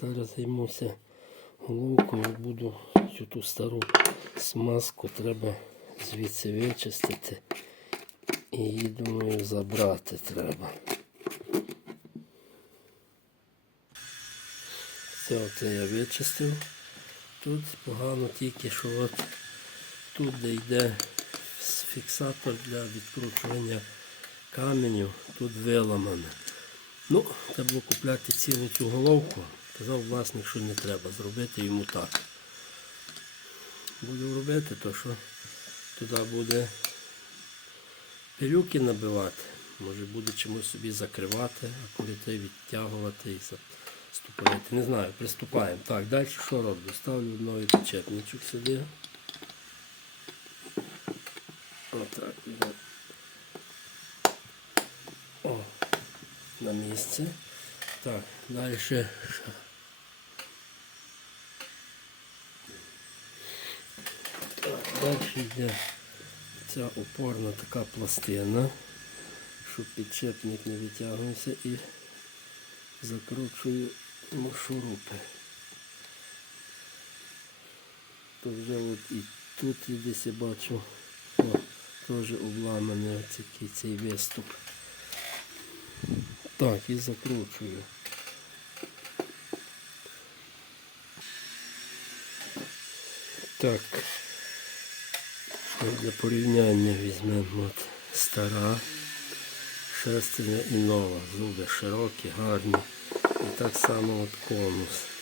Зараз займуся головкою, буду цю ту стару смазку треба звідси вичистити. І її, думаю, забрати треба. Це я вичистив. Тут погано тільки, що от тут, де йде фіксатор для відкручування каменю, тут виламане. Ну, треба купляти цілу цю головку. Казав власник, що не треба зробити йому так. Буду робити, то що туди буде пилюки набивати. Може буде чимось собі закривати, а коли те відтягувати і ступорити. Не знаю, приступаємо. Так, далі що роблю? Ставлю новий підчепничок сюди. Отак. О, на місце. Так, далі ще. Так, далі йде ця опорна така пластина, щоб підчепник не витягувався і закручую шурупи. То вже от і тут і десь я бачу, о, теж обламаний оцей цей виступ. Так, і закручую. Так. Для порівняння візьмемо от стара шестерня і нова. Зуби широкі, гарні. І так само от конус.